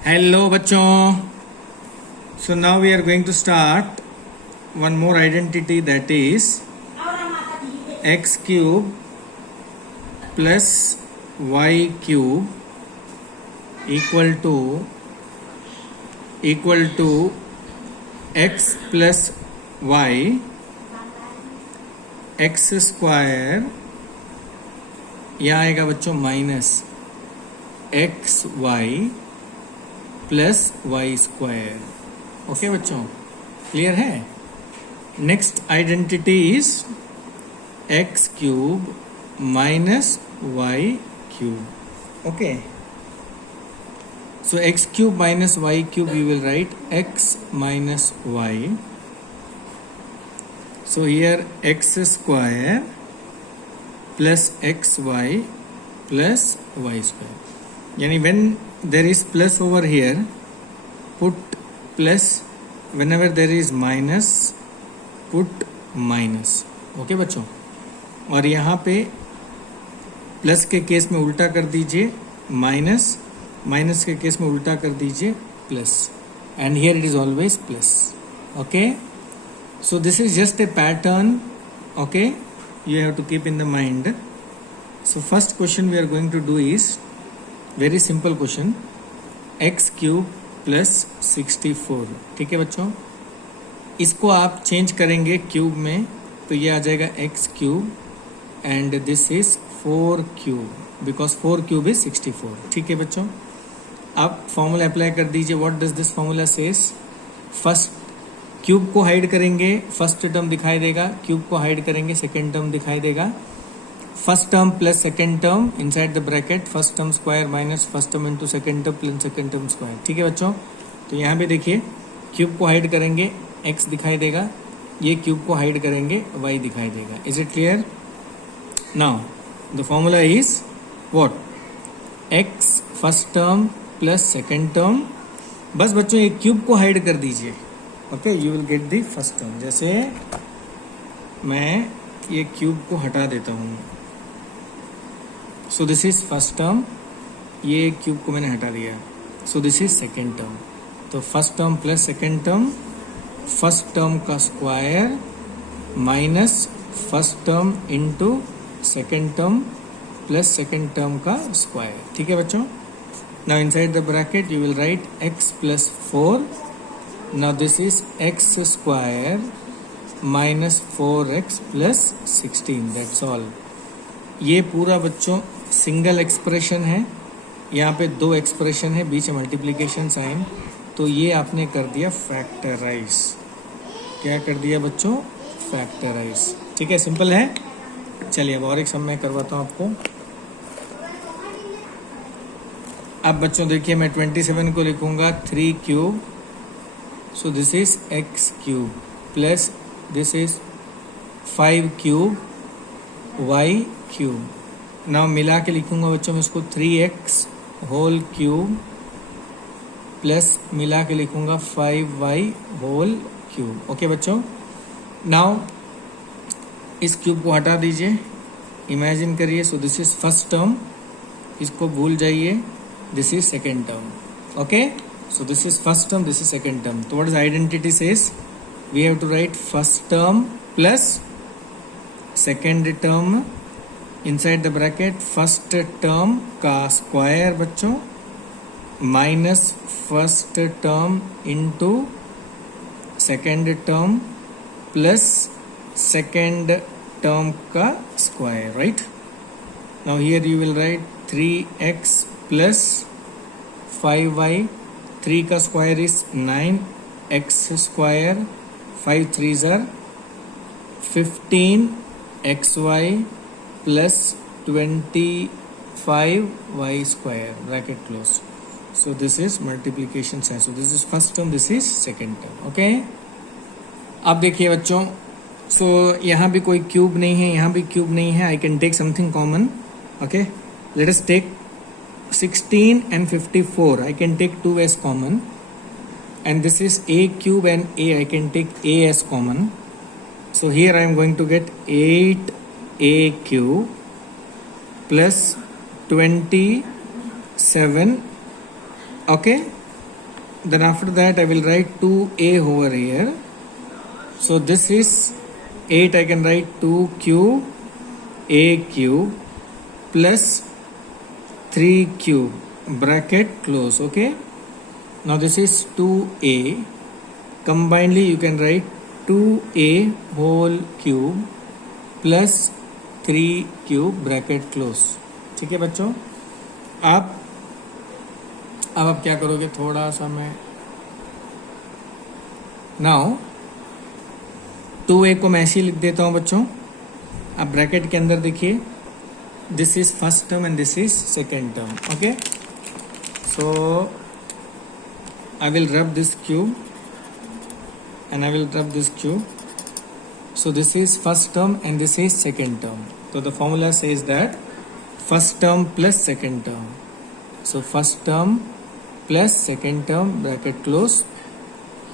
Hello bachon. So now we are going to start one more identity, that is x cube plus y cube equal to x plus y x square, यहाँ आएगा बच्चों minus x y plus y square. Okay बच्चों, clear है? Next identity is x cube minus y cube. Okay, so x cube minus y cube, we will write x minus y. So here x square plus xy plus y square. Yani when there is plus over here, put plus. Whenever there is minus, put minus. Okay बच्चों, और यहाँ पे plus के case में उल्टा कर दीजिए minus, minus के केस में उल्टा कर दीजिए plus, and here it is always plus. Okay, so this is just a pattern. Okay, you have to keep in the mind. So first question we are going to do is very simple question, x cube plus 64। ठीक है बच्चों, इसको आप change करेंगे cube में तो ये आ जाएगा x cube and this is 4 cube, because 4 cube is 64। ठीक है बच्चों, आप फॉर्मूला अप्लाई कर दीजिए। What does this formula says? First cube को हाइड करेंगे, फर्स्ट टर्म दिखाई देगा, क्यूब को हाइड करेंगे, सेकेंड टर्म दिखाई देगा। First term plus second term inside the bracket, first term square minus first term into second term plus second term square. ठीक है बच्चों, तो यहाँ पे देखिए क्यूब को हाइड करेंगे एक्स दिखाई देगा, ये क्यूब को हाइड करेंगे वाई दिखाई देगा। Is it clear? Now the formula is what? X first term plus second term. बस बच्चों एक क्यूब को हाइड कर दीजिए। Okay, you will get the first term. जैसे मैं ये क्यूब को हटा देता हूँ, so this is first term, ये क्यूब को मैंने हटा दिया, so this is second term. तो first term plus second term, first term का square minus first term into second term plus second term का स्क्वायर। ठीक है बच्चों, now inside the bracket you will write x plus 4. now this is x square minus 4x plus 16, that's all. ये पूरा बच्चों single expression है, यहाँ पे दो एक्सप्रेशन है, बीच में मल्टीप्लिकेशन साइन, तो ये आपने कर दिया फैक्टराइज। क्या कर दिया बच्चों? फैक्टराइज। ठीक है, सिंपल है। चलिए अब और एक सम मैं करवाता हूँ आपको। अब बच्चों देखिए, मैं 27 को लिखूंगा 3 cube, so this is x cube plus this is 5 cube y cube. Now मिला के लिखूंगा बच्चों मैं इसको 3x होल क्यूब प्लस मिला के लिखूंगा 5y होल क्यूब। ओके बच्चों, नाउ इस क्यूब को हटा दीजिए, इमेजिन करिए, सो दिस इज फर्स्ट टर्म, इसको भूल जाइए, this is second term. Okay, so this is first term, this is second term. So what is identity says? We have to write first term plus second term inside the bracket, first term का square बच्चों minus first term into second term plus second term का square, right? Now here you will write 3x plus 5y, 3 का square is 9x square, 5 3s are 15xy plus 25y square, bracket close. So this is multiplication sign, so this is first term, this is second term. Okay, अब देखिए बच्चों, सो यहाँ भी कोई cube नहीं है, यहाँ भी क्यूब नहीं है, I can take something common. Okay, let us take 16 and 54. I can take 2 as common, and this is a cube and a, I can take a as common. So here I am going to get 8a cube plus 27, okay, then after that I will write 2a over here. So this is 8, I can write 2 cube a cube plus 3 cube bracket close. Okay, now this is 2a, combinedly you can write 2a whole cube plus 3 cube bracket close. ठीक है बच्चों, अब आप क्या करोगे, थोड़ा सा मैं नाउ 2a को मैं ऐसे ही लिख देता हूँ बच्चों. अब ब्रैकेट के अंदर देखिए, this is first term and this is second term. Okay, so I will rub this cube and I will rub this cube. So this is first term and this is second term. So the formula says that first term plus second term. So first term plus second term bracket close.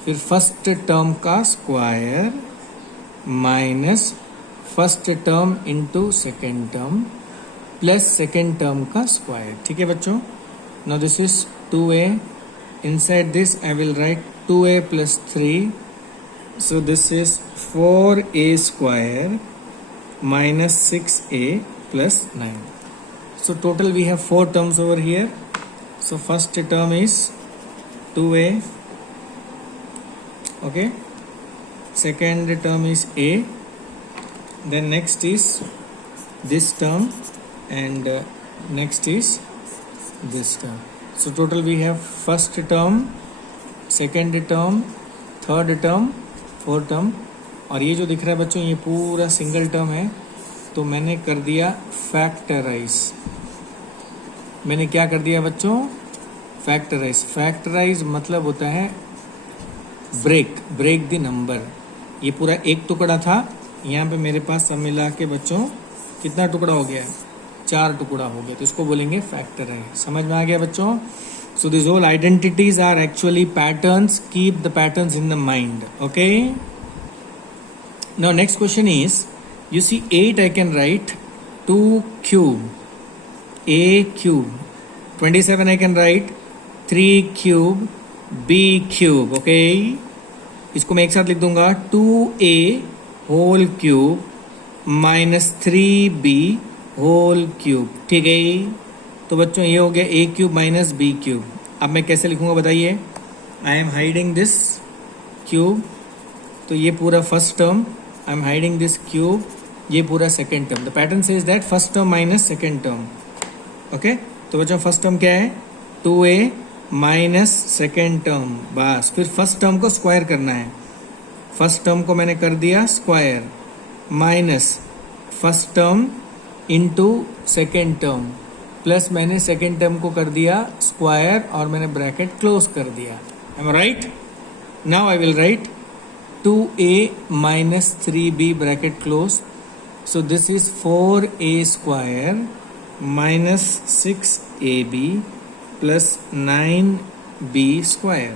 फिर first term का square minus first term into second term plus second term का square. ठीक है बच्चों. Now this is 2a. Inside this I will write 2a plus 3. So this is 4a square minus 6a plus 9. So total we have 4 terms over here. So first term is 2a. Okay. Second term is a. Then next is this term and next is this term. So total we have first term, second term, third term, fourth term. और ये जो दिख रहा है बच्चों, ये पूरा single term है, तो मैंने कर दिया फैक्टराइज. मैंने क्या कर दिया बच्चों, फैक्टराइज. फैक्टराइज मतलब होता है ब्रेक द नंबर. ये पूरा एक टुकड़ा था, यहाँ पे मेरे पास सब मिला के बच्चों कितना टुकड़ा हो गया, 4 टुकड़ा हो गया, तो इसको बोलेंगे फैक्टराइज. समझ में आ गया बच्चों. So these all identities are actually patterns. Keep the patterns in the mind. Okay. Now next question is, you see 8 I can write 2 cube a cube. 27 I can write 3 cube b cube. Okay. इसको मैं एक साथ लिख दूंगा 2a whole cube minus 3b whole cube. ठीक है. तो बच्चों ये हो गया a cube minus b cube. अब मैं कैसे लिखूंगा बताइए. I am hiding this cube, तो ये पूरा first term. I am hiding this cube, ये पूरा second term. The pattern says that first term minus second term. Okay, तो बच्चों फर्स्ट टर्म क्या है, 2a माइनस सेकेंड टर्म. बस फिर फर्स्ट टर्म को स्क्वायर करना है. फर्स्ट टर्म को मैंने कर दिया square minus first term into second term plus मैंने सेकेंड टर्म को कर दिया स्क्वायर और मैंने ब्रैकेट क्लोज कर दिया. Am right. Now I will write 2a minus 3b bracket close. So this is 4a square minus 6ab plus 9b square.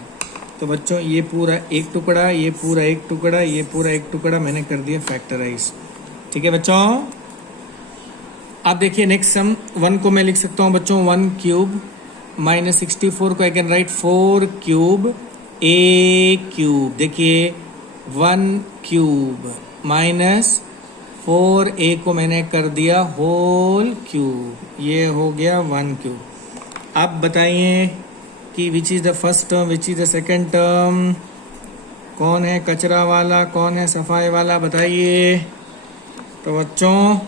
तो बच्चों ये पूरा एक टुकड़ा, ये पूरा एक टुकड़ा, ये पूरा एक टुकड़ा मैंने कर दिया फैक्टराइज. ठीक है बच्चों. अब देखिए नेक्स्ट सम 1 को मैं लिख सकता हूँ बच्चों 1 क्यूब माइनस 64 को I can write 4 cube A cube. देखिए 1 क्यूब माइनस 4a को मैंने कर दिया होल क्यूब. ये हो गया 1 क्यूब. अब बताइए कि which is the first term, which is the second term, कौन है कचरा वाला, कौन है सफाई वाला, बताइए. तो बच्चों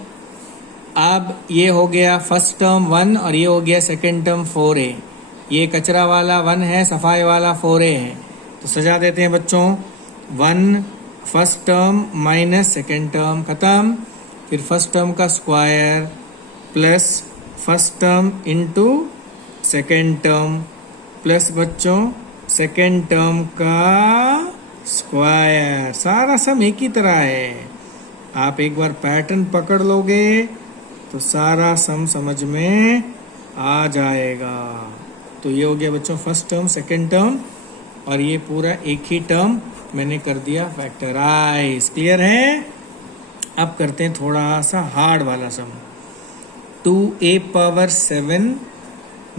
अब ये हो गया फर्स्ट टर्म 1 और ये हो गया सेकेंड टर्म 4a. ये कचरा वाला 1 है, सफाई वाला 4a है. तो सजा देते हैं बच्चों. 1 first term minus second term खत्म. फिर फर्स्ट टर्म का square plus first term into second term plus बच्चों सेकेंड टर्म का स्क्वायर. सारा सम एक ही तरह है. आप एक बार पैटर्न पकड़ लोगे तो सारा सम समझ में आ जाएगा. तो ये हो गया बच्चों फर्स्ट टर्म सेकेंड टर्म और ये पूरा एक ही टर्म मैंने कर दिया फैक्टराइज. क्लियर है. अब करते हैं थोड़ा सा हार्ड वाला सम. 2a power 7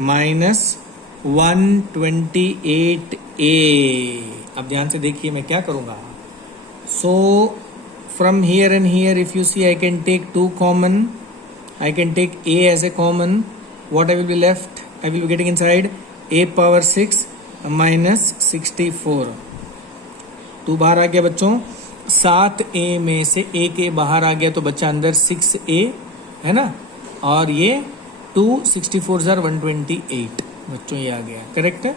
minus 128a। अब ध्यान से देखिए मैं क्या करूंगा। So from here and here if you see I can take 2 common, I can take a as a common. What I will be left? I will be getting inside a power 6 minus 64. 2 बाहर आ गया बच्चों, 7a में से एक a बाहर आ गया तो बच्चा अंदर 6a है ना, और ये 2 64 128 बच्चों ये आ गया, करेक्ट है।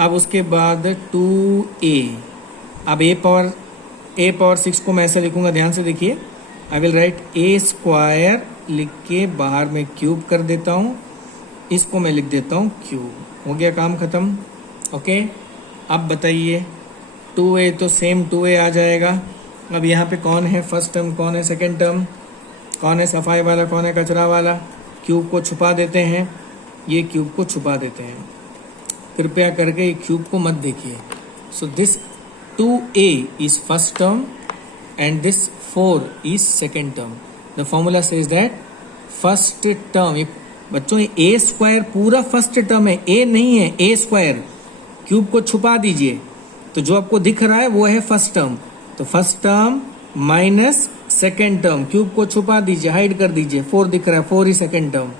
अब उसके बाद 2a, अब a पावर 6 को मैं ऐसा लिखूंगा, ध्यान से देखिए, आई विल राइट a स्क्वायर लिख के बाहर में क्यूब कर देता हूँ, इसको मैं लिख देता हूँ क्यूब, हो गया काम खत्म। ओके, अब बताइए 2a तो सेम 2a आ जाएगा। अब यहाँ पे कौन है फर्स्ट टर्म, कौन है सेकंड टर्म, कौन है सफाई वाला, कौन है कचरा वाला। क्यूब को छुपा देते हैं, ये क्यूब को छुपा देते हैं, कृपया करके ये क्यूब को मत देखिए। So this 2a is first term and this 4 is second term. The formula says that first term, बच्चों ये a स्क्वायर पूरा फर्स्ट टर्म है, a नहीं है, a स्क्वायर। क्यूब को छुपा दीजिए तो जो आपको दिख रहा है वो है फर्स्ट टर्म, तो first term minus second term, cube को छुपा दीजिए, हाइड कर दीजिए, 4 दिख रहा है, 4 ही second term.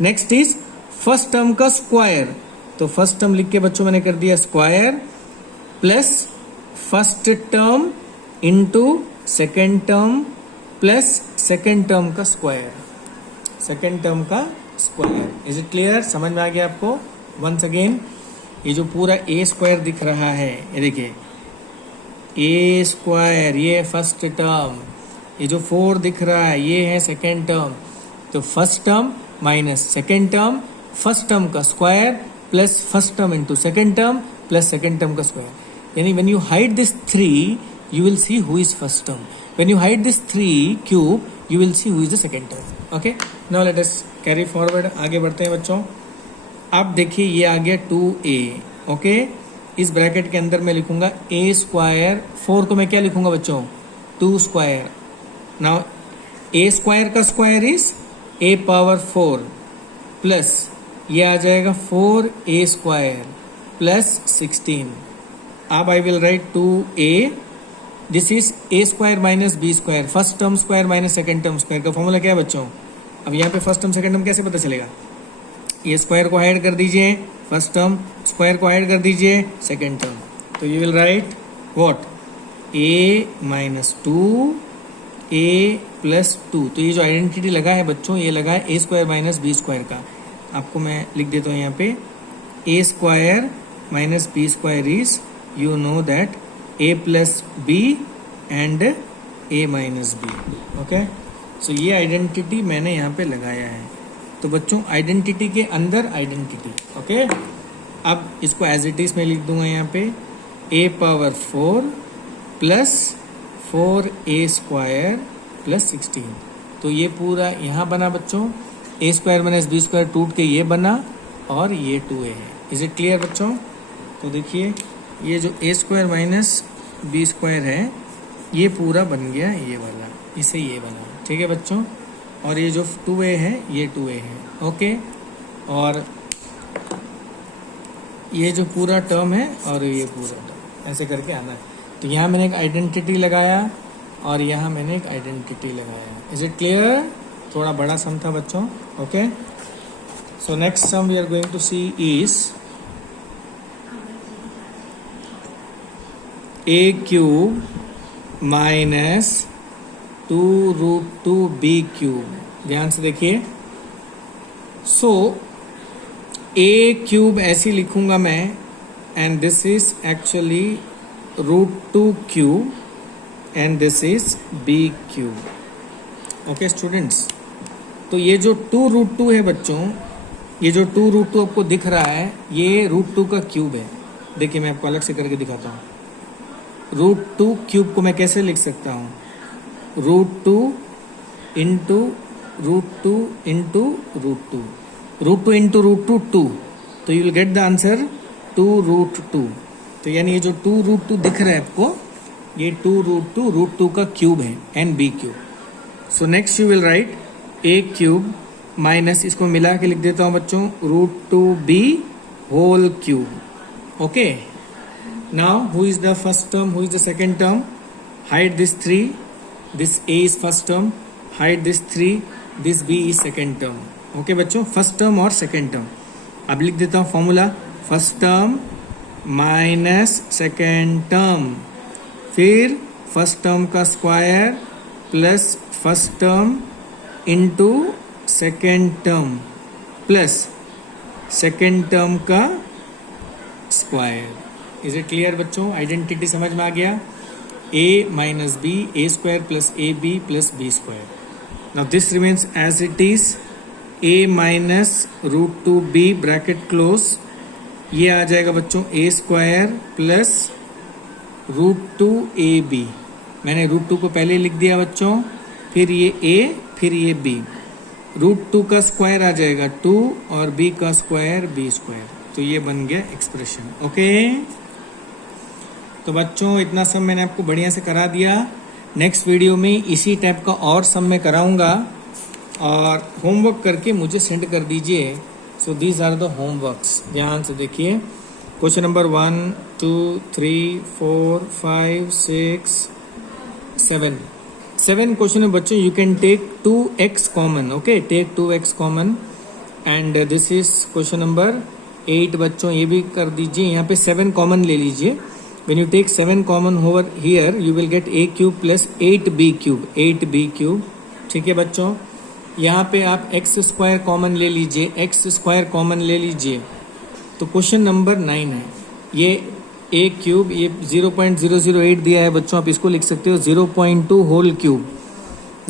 Next is first term का स्क्वायर, तो फर्स्ट टर्म लिख के बच्चों मैंने कर दिया square plus first term into second term plus second term का स्क्वायर, सेकेंड टर्म का स्क्वायर। इज इट क्लियर, समझ में आ गया आपको। वंस अगेन ये जो पूरा a स्क्वायर दिख रहा है, ये देखिए a स्क्वायर, ये फर्स्ट टर्म, ये जो 4 दिख रहा है ये है सेकेंड टर्म, तो first term minus second term, first term का square plus first term into second term plus second term का स्क्वायर। यानी when you hide this 3 you will see who is first term. When you hide this 3 cube, you will see who is the second term. Okay? Now let us carry forward. आगे बढ़ते हैं बच्चों। अब देखिए ये आ गया 2a. Okay, इस bracket के अंदर मैं लिखूंगा a स्क्वायर, 4 को मैं क्या लिखूंगा बच्चों, 2 स्क्वायर। नाउ a स्क्वायर का square is a power 4 plus ये आ जाएगा 4a स्क्वायर प्लस 16। अब आई will write 2a, this is a square minus b square, first term square minus second term square का फॉर्मूला क्या है बच्चों। अब यहाँ पे फर्स्ट टर्म सेकेंड टर्म कैसे पता चलेगा, ये स्क्वायर को हाइड कर दीजिए फर्स्ट टर्म, स्क्वायर को हाइड कर दीजिए सेकेंड टर्म, तो you will write what, a minus 2 a plus 2। तो ये जो आइडेंटिटी लगा है बच्चों, ये लगा है a square minus b square का। आपको मैं लिख देता हूँ यहाँ पे a square minus b square is, you know that a plus b and a minus b। Okay, so ये आइडेंटिटी मैंने यहाँ पे लगाया है। तो बच्चों आइडेंटिटी के अंदर आइडेंटिटी। ओके, अब इसको एज इट इज में लिख दूंगा यहाँ पे a power 4 plus 4a square plus 16। तो ये पूरा यहाँ बना बच्चों, a square minus b square टूट के ये बना और ये 2a है। इज इट क्लियर बच्चों। तो देखिए ये जो a square minus b square है ये पूरा बन गया ये वाला, इसे ये बना, ठीक है बच्चों। और ये जो 2a है ये 2a है। ओके, और ये जो पूरा टर्म है और ये पूरा टर्म, ऐसे करके आना है। तो यहाँ मैंने एक आइडेंटिटी लगाया और यहाँ मैंने एक आइडेंटिटी लगाया। Is it clear. थोड़ा बड़ा सम था बच्चों। Okay, so next sum we are going to see is a cube minus 2√2b cube. ध्यान से देखिए, सो a क्यूब ऐसे लिखूंगा मैं, and this is actually √2 cube and this is b cube. Okay students, तो ये जो 2√2 है बच्चों, ये जो 2√2 आपको दिख रहा है ये √2 का क्यूब है। देखिए मैं आपको अलग से करके दिखाता हूँ। √2 क्यूब को मैं कैसे लिख सकता हूँ, √2 इंटू √2 इंटू √2, √2 इंटू √2 2, तो you will get the answer 2√2। तो यानी ये जो 2√2 दिख रहा है आपको, ये 2√2 √2 का क्यूब है and b cube. So next you will write a cube minus, इसको मिला के लिख देता हूँ बच्चों, √2b whole cube. Okay, now who is the first term, who is the second term? Hide this 3, this a is first term, hide this 3, this b is second term. Okay बच्चों, first term और second term. अब लिख देता हूँ formula, first term minus second term, फिर first term का square plus first term into second term plus second term का square. Is it clear बच्चों? आइडेंटिटी समझ में आ गया? a minus b, a square plus a b plus b square. Now this remains as it is, a minus root two b bracket close. ये आ जाएगा बच्चों A square plus root two A B. मैंने root two को पहले लिख दिया बच्चों, फिर ये a, फिर ये b. रूट टू का स्क्वायर आ जाएगा 2 और b का स्क्वायर b स्क्वायर. तो ये बन गया एक्सप्रेशन. ओके, तो बच्चों इतना सम मैंने आपको बढ़िया से करा दिया. नेक्स्ट वीडियो में इसी टाइप का और सम मैं कराऊंगा और होमवर्क करके मुझे सेंड कर दीजिए. So these are the homeworks. ध्यान से देखिए. क्वेश्चन नंबर 1, 2, 3, 4, 5, 6, 7 क्वेश्चन है बच्चों. You can take 2x common. Okay, take 2x common and this is question number 8 बच्चों. ये भी कर दीजिए. यहाँ पे 7 कॉमन ले लीजिए. When you take 7 common over here, you will get a cube plus 8b cube. 8b cube. ठीक है बच्चों. यहाँ पे आप x स्क्वायर कॉमन ले लीजिए, x स्क्वायर कॉमन ले लीजिए. तो क्वेश्चन नंबर 9 है. ये a क्यूब, ये 0.008 दिया है बच्चों. आप इसको लिख सकते हो 0.2 होल क्यूब.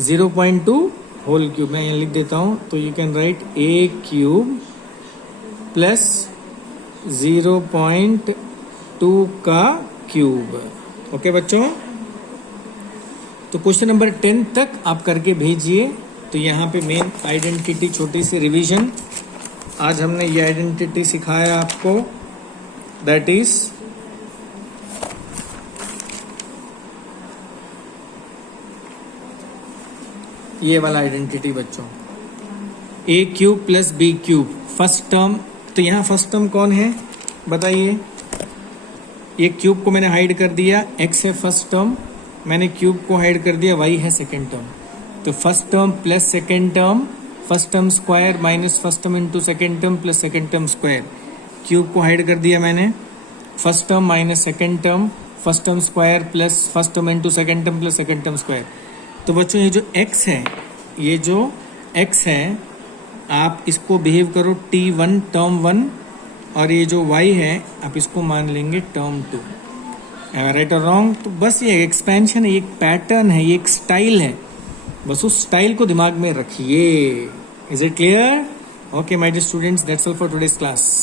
0.2 होल क्यूब मैं यहाँ लिख देता हूँ. तो you can write a cube plus 0.2 का क्यूब. ओके बच्चों, तो क्वेश्चन नंबर 10 तक आप करके भेजिए. तो यहाँ पे मेन आइडेंटिटी, छोटी सी रिवीजन. आज हमने ये आइडेंटिटी सिखाया आपको, दैट इज ये वाला आइडेंटिटी बच्चों, A cube plus B cube first term. तो यहाँ फर्स्ट टर्म कौन है बताइए? ये क्यूब को मैंने हाइड कर दिया, x है फर्स्ट टर्म, मैंने क्यूब को हाइड कर दिया, y है सेकेंड टर्म. तो first term plus second term, first term square minus first term into second term plus second term square. Cube को हाइड कर दिया मैंने, first term minus second term, first term square plus first term into second term plus second term square. तो बच्चों ये जो x है, ये जो x है, आप इसको बिहेव करो t1 टर्म 1, और ये जो y है आप इसको मान लेंगे टर्म 2. राइट और रॉन्ग? तो बस ये एक्सपेंशन है, एक पैटर्न है, ये एक स्टाइल है. बस उस स्टाइल को दिमाग में रखिए. Is it clear? Okay my dear students, that's all for today's class.